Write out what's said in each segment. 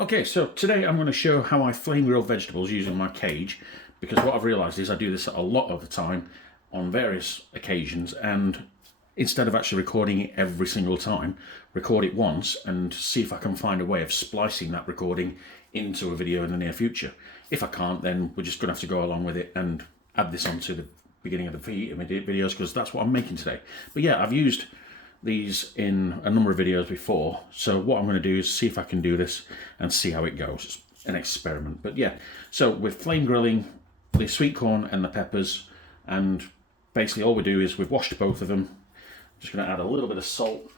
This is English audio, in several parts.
Okay, so today I'm going to show how I flame grill vegetables using my cage, because what I've realised is I do this a lot of the time on various occasions, and instead of actually recording it every single time, record it once and see if I can find a way of splicing that recording into a video in the near future. If I can't, then we're just going to have to go along with it and add this onto the beginning of the videos, because that's what I'm making today. But yeah, I've used these in a number of videos before, so what I'm going to do is see if I can do this and see how it goes. It's an experiment, but yeah. So we're flame grilling the sweet corn and the peppers, and basically all we do is we've washed both of them. Just going to add a little bit of salt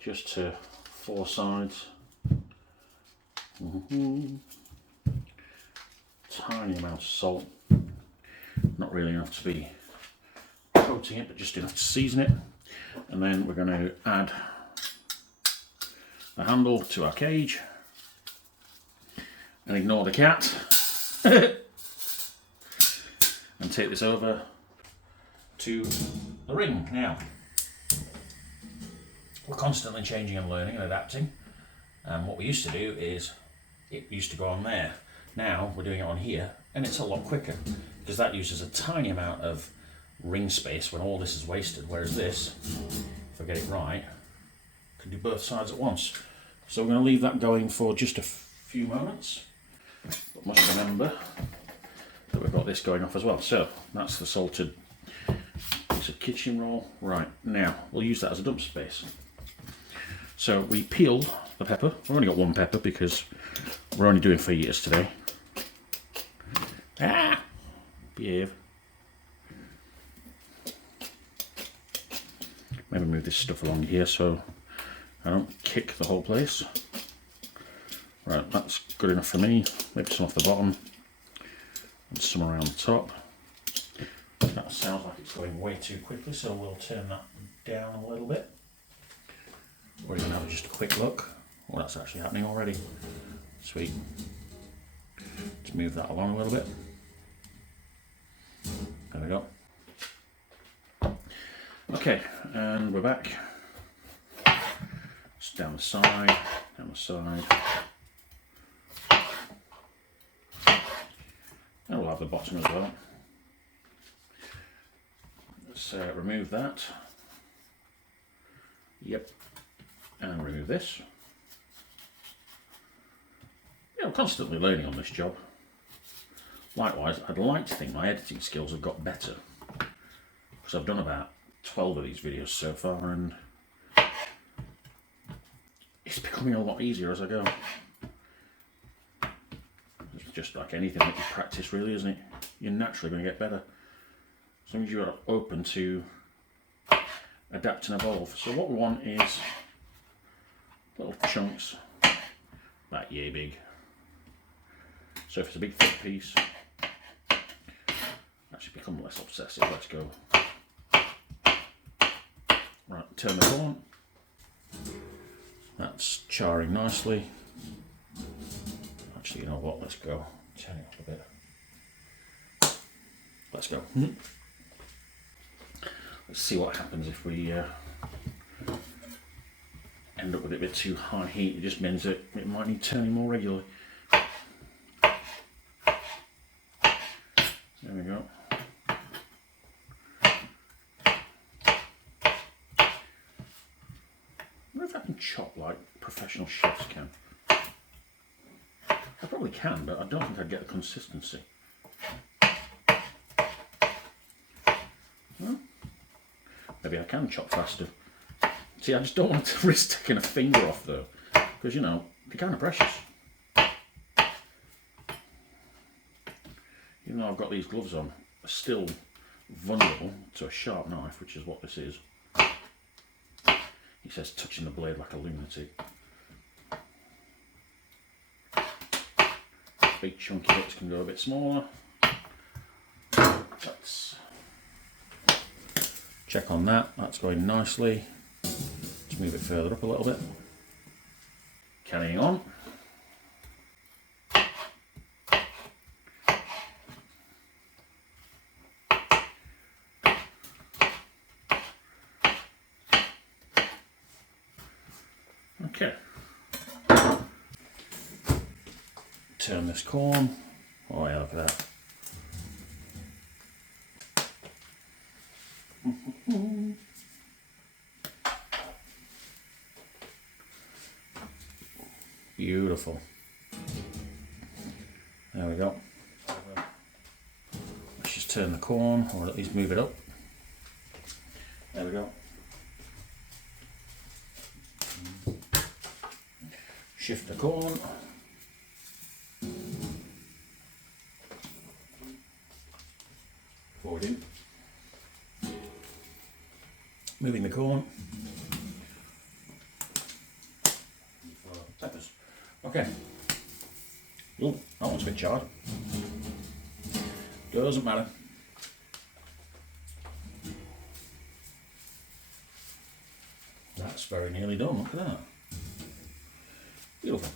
just to four sides. Tiny amount of salt, not really enough to be coating it, but just enough to season it. And then we're going to add the handle to our cage and ignore the cat and take this over to the ring. Now, we're constantly changing and learning and adapting, and what we used to do is it used to go on there. Now we're doing it on here, and it's a lot quicker because that uses a tiny amount of ring space when all this is wasted, whereas this, if I get it right, can do both sides at once. So we're going to leave that going for just a few moments, but must remember that we've got this going off as well. So that's the salted piece of kitchen roll. Right, now we'll use that as a dump space. So we peel the pepper. We've only got one pepper because we're only doing fajitas today. Behave. Maybe move this stuff along here so I don't kick the whole place. Right, that's good enough for me. Maybe some off the bottom and some around the top. That sounds like it's going way too quickly, so we'll turn that down a little bit. Or even have just a quick look. Oh, that's actually happening already. Sweet. Let's move that along a little bit. There we go. Okay, and we're back. Just down the side, down the side. And we'll have the bottom as well. Let's remove that. Yep. And remove this. Yeah, I'm constantly learning on this job. Likewise, I'd like to think my editing skills have got better, because I've done about 12 of these videos so far, and it's becoming a lot easier as I go. It's just like anything that you practice, really, isn't it? You're naturally going to get better as long as you're open to adapt and evolve. So what we want is little chunks about yay big. So if it's a big thick piece, actually become less obsessive. Let's go. Right, turn the corn. That's charring nicely. Actually, you know what? Let's go. Turn it up a bit. Let's go. Let's see what happens if we end up with it a bit too high heat. It just means that it might need turning more regularly. There we go. I wonder if I can chop like professional chefs can. I probably can, but I don't think I'd get the consistency. Well, maybe I can chop faster. See, I just don't want to risk taking a finger off though, because you know, they're kind of precious. Even though I've got these gloves on, I'm still vulnerable to a sharp knife, which is what this is. He says touching the blade like a lunatic. Big chunky bits can go a bit smaller. Let's check on that. That's going nicely. Let's move it further up a little bit. Carrying on. Okay. turn this corn. Oh yeah, look at that. Beautiful. There we go. Let's just turn the corn, or at least move it up. There we go. Shift the corn. Forward in. Moving the corn. Peppers. Okay. Oh, that one's a bit charred. Doesn't matter. That's very nearly done. Look at that. Beautiful.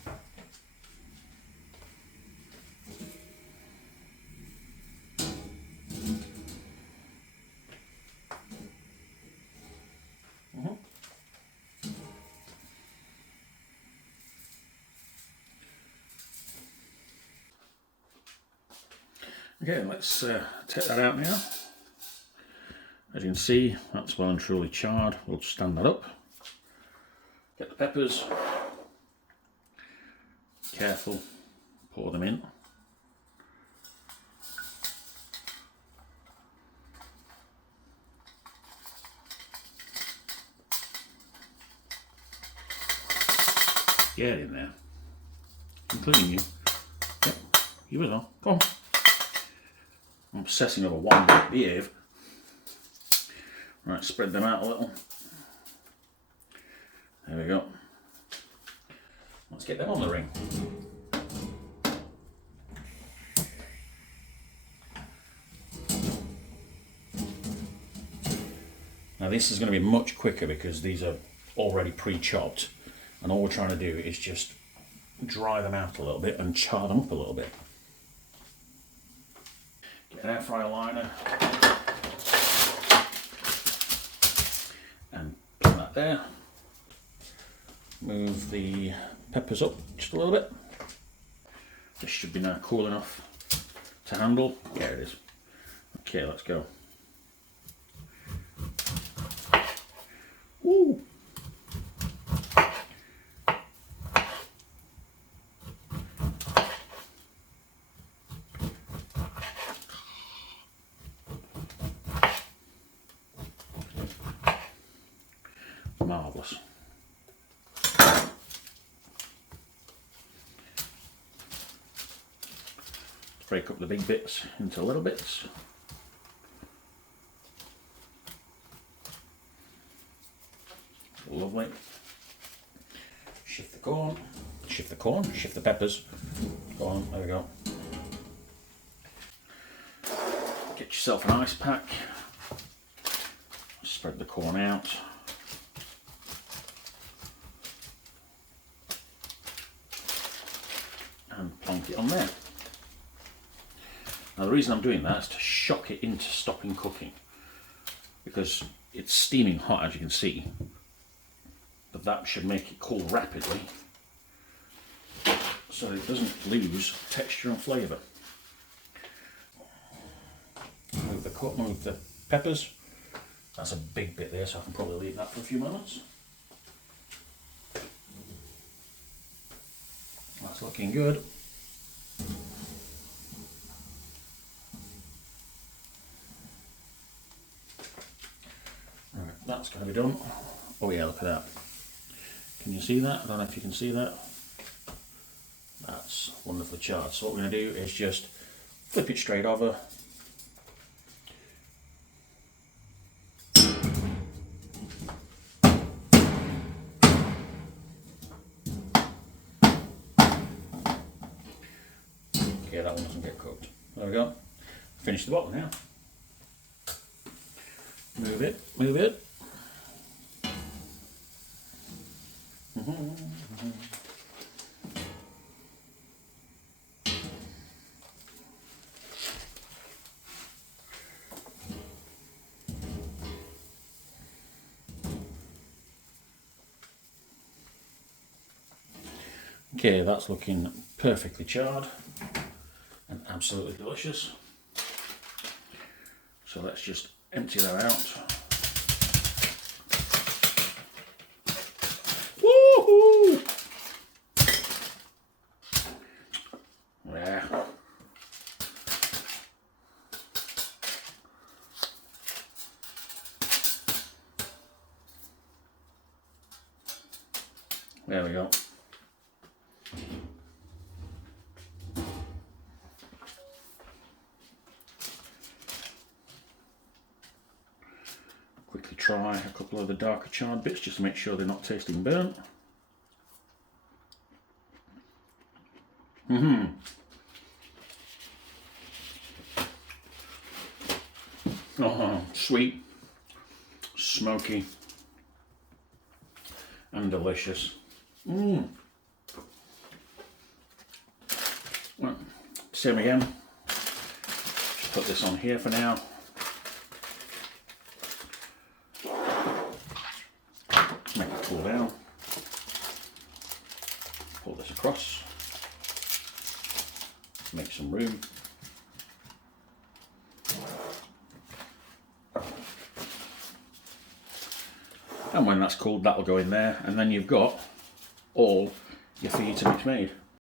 Okay, let's take that out now. As you can see, that's well and truly charred. We'll stand that up. Get the peppers. Careful, pour them in. Get in there, including you. Yep, you as well. Come on. I'm obsessing over one bit. Behave. Right, spread them out a little. There we go. Let's get them on the ring. Now this is going to be much quicker because these are already pre-chopped, and all we're trying to do is just dry them out a little bit and char them up a little bit. Get an air fryer liner and put that there. Move the peppers up just a little bit. This should be now cool enough to handle. There it is. Okay, let's go. Woo! Marvellous. Break up the big bits into little bits. Lovely. Shift the corn, shift the peppers. Go on, there we go. Get yourself an ice pack. Spread the corn out. And plonk it on there. Now the reason I'm doing that is to shock it into stopping cooking, because it's steaming hot, as you can see, but that should make it cool rapidly so that it doesn't lose texture and flavour. Move the peppers. That's a big bit there, so I can probably leave that for a few moments. That's looking good. Right, that's going to be done. Oh yeah, look at that. Can you see that? I don't know if you can see that. That's wonderfully charred. So what we're going to do is just flip it straight over. Okay, that one doesn't get cooked. There we go. Finish the bottom now. Move it, move it. Okay, that's looking perfectly charred and absolutely delicious. So let's just empty that out. Woohoo! Yeah. There we go. Quickly try a couple of the darker charred bits just to make sure they're not tasting burnt. Oh, sweet, smoky, and delicious. Well, same again. Just put this on here for now. Make it cool down. Pull this across. Make some room. And when that's cooled, that'll go in there, and then you've got all your fajita mix made.